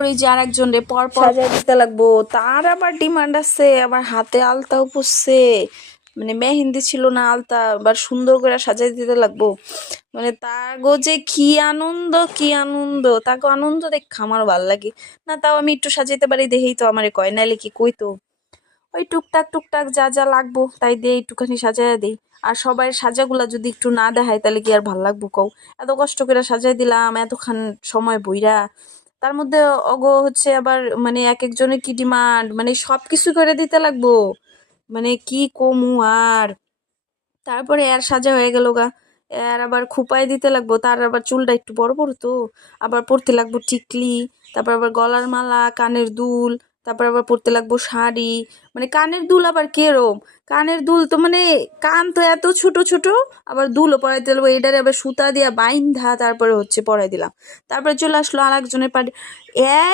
ওই যে আর একজন রে পর পর সাজাই দিতে লাগবো, তার আবার ডিমান্ড আছে, আবার হাতে আলতাও পরছে, মানে মেহেন্দি ছিল না, আলতা আবার সুন্দর করে সাজাই দিতে লাগবো। মানে তাগো যে কি আনন্দ, কি আনন্দ, তাগো আনন্দ দেখ আমার ভাল লাগে না। তাও আমি একটু সাজাইতে পারি দেখেই তো আমারে কয়, নাইলে কি কইতো। ওই টুকটাক টুকটাক যা যা লাগবো তাই দিয়ে একটুখানি সাজাইয়া দেই। আর সবাই সাজাগুলা যদি একটু না দেখায় তাহলে কি আর ভাল লাগবো কও। এত কষ্ট করে সাজাই দিলাম, এতখান সময় বইরা, তার মধ্যে অগো হচ্ছে আবার মানে এক একজনের কি ডিমান্ড, মানে সবকিছু করে দিতে লাগবো, মানে কি কমু আর। তারপরে আর সাজা হয়ে গেল গা, আর আবার খুপায় দিতে লাগবো, তার আবার চুলটা একটু বড় বড় তো, আবার পরতে লাগবো টিকলি, তারপর আবার গলার মালা, কানের দুল, তারপর আবার পরতে লাগবো শাড়ি। মানে কানের দুল আবার কেরম, কানের দুল তো মানে কান তো এত ছোট ছোট, আবার দুলও পরাইতে লাগবো, এটারে আবার সুতা দিয়া বাইন্ধা তারপরে হচ্ছে পরাই দিলাম। তারপরে চলে আসলো আর একজনের পার্টি।